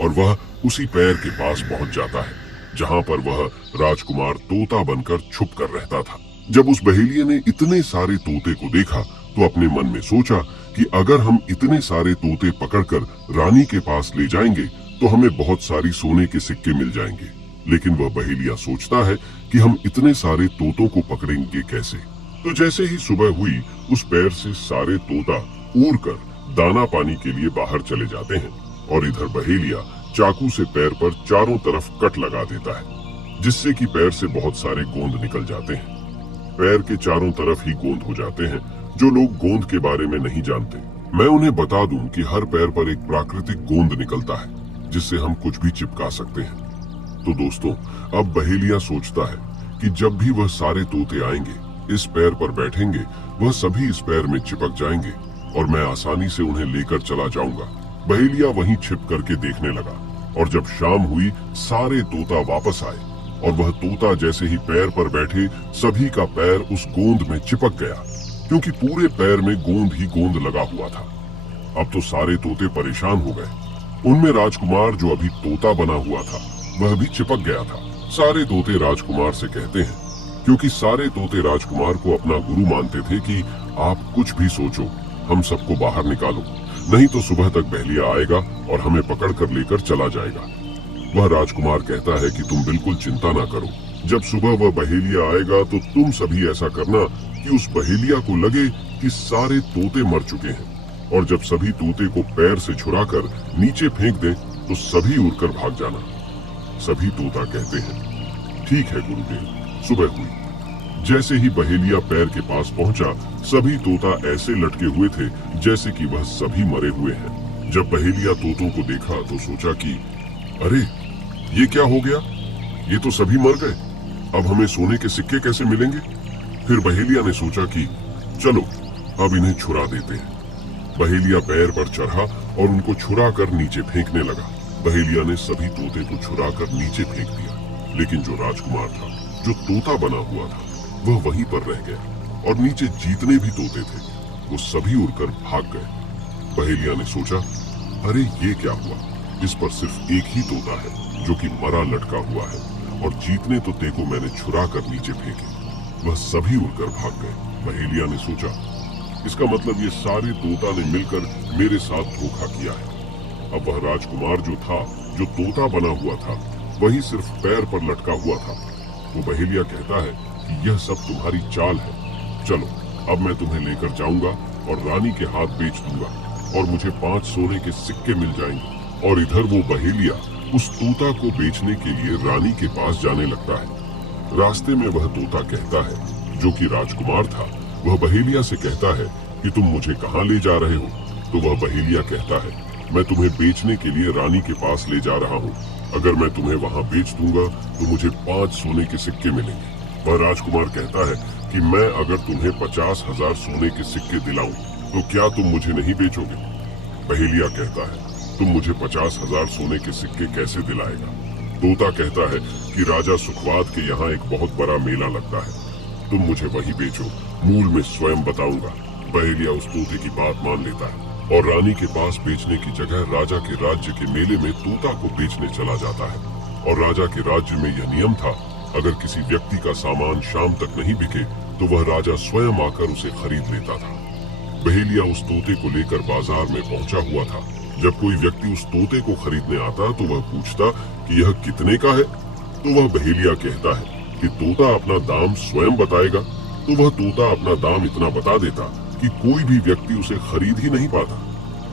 और वह उसी पैर के पास पहुंच जाता है जहां पर वह राजकुमार तोता बनकर छुप कर रहता था। जब उस बहेलिये ने इतने सारे तोते को देखा तो अपने मन में सोचा कि अगर हम इतने सारे तोते पकड़कर रानी के पास ले जाएंगे तो हमें बहुत सारी सोने के सिक्के मिल जाएंगे। लेकिन वह बहेलिया सोचता है कि हम इतने सारे तोतों को पकड़ेंगे कैसे। तो जैसे ही सुबह हुई उस पैर से सारे तोता उड़कर दाना पानी के लिए बाहर चले जाते हैं और इधर बहेलिया चाकू से पैर पर चारों तरफ कट लगा देता है जिससे कि पैर से बहुत सारे गोंद निकल जाते हैं। पैर के चारों तरफ ही गोंद हो जाते हैं। जो लोग गोंद के बारे में नहीं जानते, मैं उन्हें बता दूं कि हर पैर पर एक प्राकृतिक गोंद निकलता है जिससे हम कुछ भी चिपका सकते हैं। तो दोस्तों, अब बहेलिया सोचता है कि जब भी वह सारे तोते आएंगे, इस पैर पर बैठेंगे, वह सभी इस पैर में चिपक जाएंगे और मैं आसानी से उन्हें लेकर चला जाऊंगा। बहेलिया वहीं छिप करके देखने लगा और जब शाम हुई सारे तोता वापस आए और वह तोता जैसे ही पैर पर बैठे सभी का पैर उस गोंद में चिपक गया क्योंकि पूरे पैर में गोंद ही गोंद लगा हुआ था। अब तो सारे तोते परेशान हो गए। उनमें राजकुमार जो अभी तोता बना हुआ था वह भी चिपक गया था। सारे तोते राजकुमार से कहते हैं, क्योंकि सारे तोते राजकुमार को अपना गुरु मानते थे, कि आप कुछ भी सोचो, हम सबको बाहर निकालो, नहीं तो सुबह तक बहेलिया आएगा और हमें पकड़ कर लेकर चला जाएगा। वह राजकुमार कहता है कि तुम बिल्कुल चिंता ना करो, जब सुबह वह बहेलिया आएगा तो तुम सभी ऐसा करना कि उस बहेलिया को लगे कि सारे तोते मर चुके हैं और जब सभी तोते को पैर से छुड़ाकर नीचे फेंक दें तो सभी उड़कर भाग जाना। सभी तोता कहते हैं, ठीक है गुरुदेव। सुबह हुई। जैसे ही बहेलिया पैर के पास पहुंचा, सभी तोता ऐसे लटके हुए थे जैसे कि वह सभी मरे हुए हैं। जब बहेलिया तोतों को देखा तो सोचा कि अरे, ये क्या हो गया? ये तो सभी मर गए। अब हमें सोने के सिक्के कैसे मिलेंगे? फिर बहेलिया ने सोचा कि चलो अब इन्हें छुड़ा देते हैं। बहेलिया पैर पर चढ़ा और उनको छुड़ा कर नीचे फेंकने लगा। बहेलिया ने सभी तोते को छुड़ा कर नीचे फेंक दिया, लेकिन जो राजकुमार था, जो तोता बना हुआ था, वह वहीं पर रह गया और नीचे जितने भी तोते थे वो सभी उड़कर भाग गए। बहेलिया ने सोचा, अरे ये क्या हुआ? इस पर सिर्फ एक ही तोता है जो कि मरा लटका हुआ है और जितने तोते को मैंने छुड़ा कर नीचे फेंके वह सभी उड़कर भाग गए। बहेलिया ने सोचा, इसका मतलब ये सारे तोता ने मिलकर मेरे साथ धोखा किया है। अब वह राजकुमार जो था, जो तोता बना हुआ था, वही सिर्फ पैर पर लटका हुआ था। वो बहेलिया कहता है कि यह सब तुम्हारी चाल है। चलो अब मैं तुम्हें लेकर जाऊंगा और रानी के हाथ बेच दूंगा और मुझे 5 सोने के सिक्के मिल जाएंगे। और इधर वो बहेलिया उस तोता को बेचने के लिए रानी के पास जाने लगता है। रास्ते में वह तोता कहता है, जो कि राजकुमार था, वह बहेलिया से कहता है कि तुम मुझे कहाँ ले जा रहे हो? तो वह बहेलिया कहता है, मैं तुम्हें बेचने के लिए रानी के पास ले जा रहा हूँ। अगर मैं तुम्हें वहाँ बेच दूंगा तो मुझे 5 सोने के सिक्के मिलेंगे। वह राजकुमार कहता है कि मैं अगर तुम्हें 50,000 सोने के सिक्के दिलाऊं तो क्या तुम मुझे नहीं बेचोगे? बहेलिया कहता है, तुम मुझे 50,000 सोने के सिक्के कैसे दिलाएगा? तोता कहता है कि राजा सुखवात के यहाँ एक बहुत बड़ा मेला लगता है, तुम मुझे वही बेचो, मूल में स्वयं बताऊंगा। बहेलिया उस तोते की बात मान लेता है और रानी के पास बेचने की जगह राजा के राज्य के मेले में तोता को बेचने चला जाता है। और राजा के राज्य में यह नियम था, अगर किसी व्यक्ति का सामान शाम तक नहीं बिके तो वह राजा स्वयं आकर उसे खरीद लेता था। बहेलिया उस तोते को लेकर बाजार में पहुंचा हुआ था। जब कोई व्यक्ति उस तोते को खरीदने आता तो वह पूछता कि यह कितने का है? तो वह बहेलिया कहता है कि तोता अपना दाम स्वयं बताएगा। तो वह तोता अपना दाम इतना बता देता कि कोई भी व्यक्ति उसे खरीद ही नहीं पाता।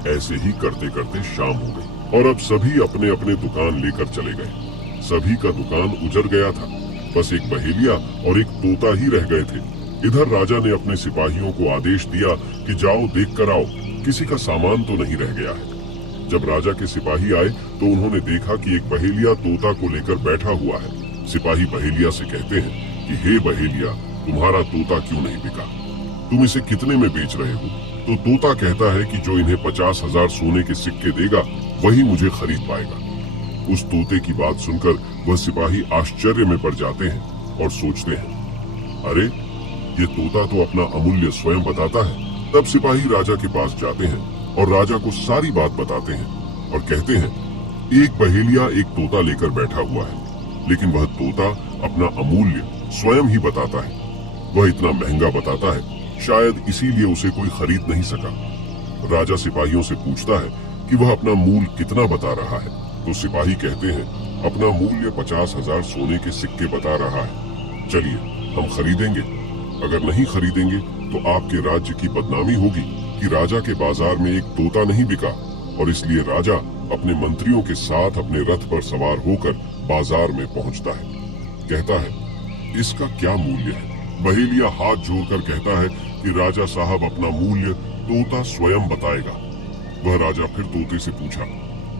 ऐसे ही करते करते शाम हो गई और अब सभी अपने अपने दुकान लेकर चले गए। सभी का दुकान उजड़ गया था, बस एक बहेलिया और एक तोता ही रह गए थे। इधर राजा ने अपने सिपाहियों को आदेश दिया कि जाओ देख कर आओ, किसी का सामान तो नहीं रह गया है। जब राजा के सिपाही आए तो उन्होंने देखा कि एक बहेलिया तोता को लेकर बैठा हुआ है। सिपाही बहेलिया से कहते हैं कि हे बहेलिया, तुम्हारा तोता क्यों नहीं बिका? तुम इसे कितने में बेच रहे हो? तो तोता कहता है कि जो इन्हें 50,000 सोने के सिक्के देगा वही मुझे खरीद पाएगा। उस तोते की बात सुनकर वह सिपाही आश्चर्य में पड़ जाते हैं और सोचते हैं, अरे ये तोता तो अपना अमूल्य स्वयं बताता है। तब सिपाही राजा के पास जाते हैं और राजा को सारी बात बताते हैं और कहते हैं एक बहेलिया एक तोता लेकर बैठा हुआ है, लेकिन वह तोता अपना अमूल्य स्वयं ही बताता है। वह इतना महंगा बताता है, शायद इसीलिए उसे कोई खरीद नहीं सका। राजा सिपाहियों से पूछता है कि वह अपना मूल्य कितना बता रहा है, तो सिपाही कहते हैं अपना मूल्य 50,000 सोने के सिक्के बता रहा है। चलिए हम खरीदेंगे। अगर नहीं खरीदेंगे तो आपके राज्य की बदनामी होगी कि राजा के बाजार में एक तोता नहीं बिका, और इसलिए राजा अपने मंत्रियों के साथ अपने रथ पर सवार होकर बाजार में पहुंचता है। कहता है इसका क्या मूल्य है? बहेलिया हाथ जोड़कर कहता है कि राजा साहब अपना मूल्य तोता स्वयं बताएगा। वह राजा फिर तोते से पूछा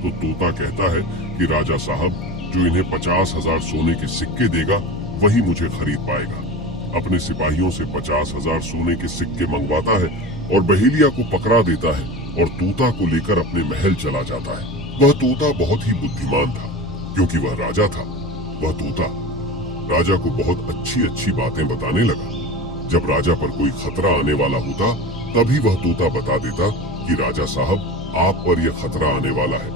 तो तोता कहता है कि राजा साहब जो इन्हें 50,000 सोने के सिक्के देगा वही मुझे खरीद पाएगा। अपने सिपाहियों से 50,000 सोने के सिक्के मंगवाता है और बहेलिया को पकड़ा देता है और तोता को लेकर अपने महल चला जाता है। वह तोता बहुत ही बुद्धिमान था, क्योंकि वह राजा था। वह तोता राजा को बहुत अच्छी अच्छी बातें बताने लगा। जब राजा पर कोई खतरा आने वाला होता तभी वह तोता बता देता कि राजा साहब आप पर यह खतरा आने वाला है,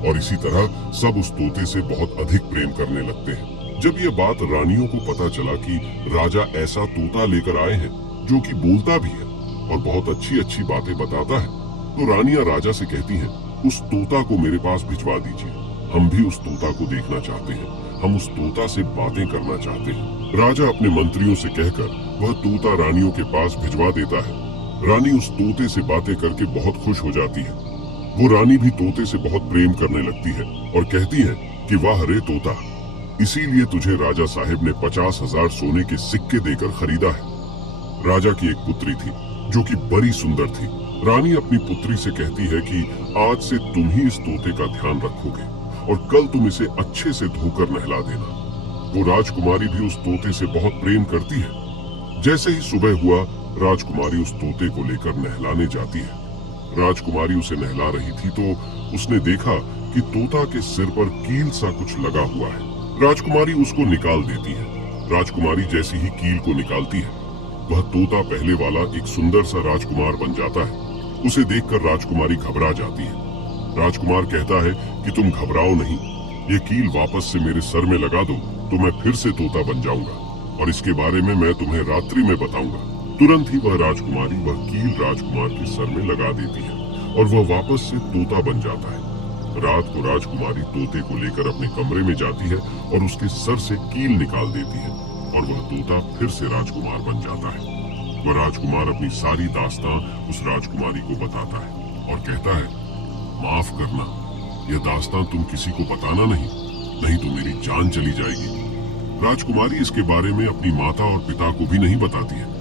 और इसी तरह सब उस तोते से बहुत अधिक प्रेम करने लगते हैं। जब यह बात रानियों को पता चला कि राजा ऐसा तोता लेकर आए हैं जो कि बोलता भी है और बहुत अच्छी अच्छी बातें बताता है, तो रानियां राजा से कहती हैं उस तोता को मेरे पास भिजवा दीजिए, हम भी उस तोता को देखना चाहते हैं, हम उस तोता से बातें करना चाहते हैं। राजा अपने मंत्रियों से कहकर वह तोता रानियों के पास भिजवा देता है। रानी उस तोते से बातें करके बहुत खुश हो जाती है। वो रानी भी तोते से बहुत प्रेम करने लगती है और कहती है कि वाह रे तोता, इसीलिए तुझे राजा साहब ने 50,000 सोने के सिक्के देकर खरीदा है। राजा की एक पुत्री थी जो कि बड़ी सुंदर थी। रानी अपनी पुत्री से कहती है कि आज से तुम ही इस तोते का ध्यान रखोगे और कल तुम इसे अच्छे से धोकर नहला देना। वो राजकुमारी भी उस तोते से बहुत प्रेम करती है। जैसे ही सुबह हुआ, राजकुमारी उस तोते को लेकर नहलाने जाती है। राजकुमारी उसे नहला रही थी तो उसने देखा कि तोता के सिर पर कील सा कुछ लगा हुआ है। राजकुमारी उसको निकाल देती है। राजकुमारी जैसी ही कील को निकालती है, वह तोता पहले वाला एक सुंदर सा राजकुमार बन जाता है। उसे देखकर राजकुमारी घबरा जाती है। राजकुमार कहता है कि तुम घबराओ नहीं, ये कील वापस से मेरे सर में लगा दो तो मैं फिर से तोता बन जाऊंगा, और इसके बारे में मैं तुम्हें रात्रि में बताऊंगा। तुरंत ही वह राजकुमारी वह कील राजकुमार के सर में लगा देती है और वह वापस से तोता बन जाता है। रात को राजकुमारी तोते को लेकर अपने कमरे में जाती है और उसके सर से कील निकाल देती है और वह तोता फिर से राजकुमार बन जाता है। वह राजकुमार अपनी सारी दास्तां उस राजकुमारी को बताता है और कहता है माफ करना, यह दास्तां तुम किसी को बताना नहीं तो मेरी जान चली जाएगी। राजकुमारी इसके बारे में अपनी माता और पिता को भी नहीं बताती है।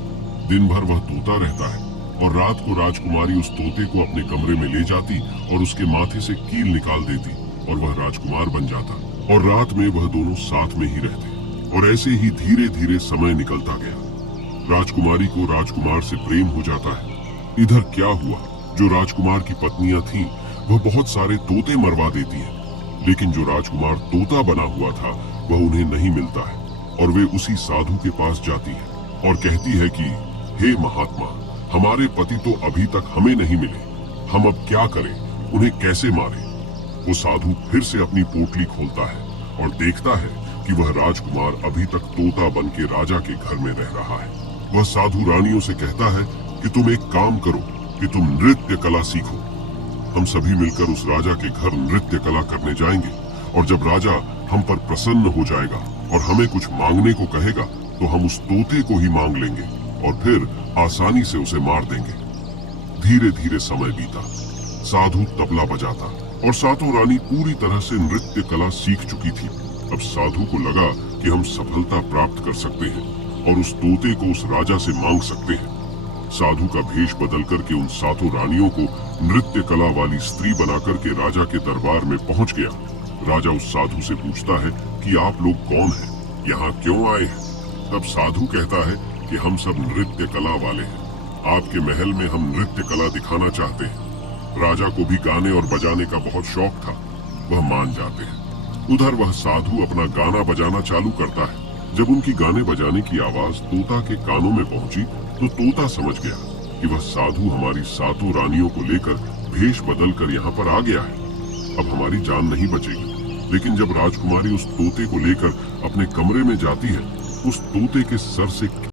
दिन भर वह तोता रहता है और रात को राजकुमारी उस तोते को अपने कमरे में ले जाती और उसके माथे से कील निकाल देती और वह राजकुमार बन जाता, और रात में वह दोनों साथ में ही रहते। और ऐसे ही धीरे धीरे समय निकलता गया। राजकुमारी को राजकुमार से प्रेम हो जाता है। इधर क्या हुआ, जो राजकुमार की पत्नियां थीं, वह बहुत सारे तोते मरवा देती हैं, लेकिन जो राजकुमार तोता बना हुआ था वह उन्हें नहीं मिलता है, और वे उसी साधु के पास जाती है और कहती है कि हे महात्मा, हमारे पति तो अभी तक हमें नहीं मिले, हम अब क्या करें, उन्हें कैसे मारें? वो साधु फिर से अपनी पोटली खोलता है और देखता है कि वह राजकुमार अभी तक तोता बन के राजा के घर में रह रहा है। वह साधु रानियों से कहता है कि तुम एक काम करो कि तुम नृत्य कला सीखो। हम सभी मिलकर उस राजा के घर नृत्य कला करने जाएंगे, और जब राजा हम पर प्रसन्न हो जाएगा और हमें कुछ मांगने को कहेगा तो हम उस तोते को ही मांग लेंगे और फिर आसानी से उसे मार देंगे। धीरे धीरे समय बीता। साधु तबला बजाता और सातों रानी पूरी तरह से नृत्य कला सीख चुकी थी। अब साधु को लगा कि हम सफलता प्राप्त कर सकते हैं और उस तोते को उस राजा से मांग सकते हैं। साधु का भेष बदल करके उन सातों रानियों को नृत्य कला वाली स्त्री बनाकर के राजा के दरबार में पहुंच गया। राजा उस साधु से पूछता है कि आप लोग कौन हैं, यहाँ क्यों आए हैं? तब साधु कहता है कि हम सब नृत्य कला वाले हैं, आपके महल में हम नृत्य कला दिखाना चाहते हैं। राजा को भी गाने और बजाने का बहुत शौक था, वह मान जाते हैं। उधर वह साधु अपना गाना बजाना चालू करता है। जब उनकी गाने बजाने की आवाज तोता के कानों में पहुंची तो तोता समझ गया कि वह साधु हमारी सातों रानियों को लेकर भेष बदल कर यहाँ पर आ गया है। अब हमारी जान नहीं बचेगी। लेकिन जब राजकुमारी उस तोते को लेकर अपने कमरे में जाती है, उस तोते के सर से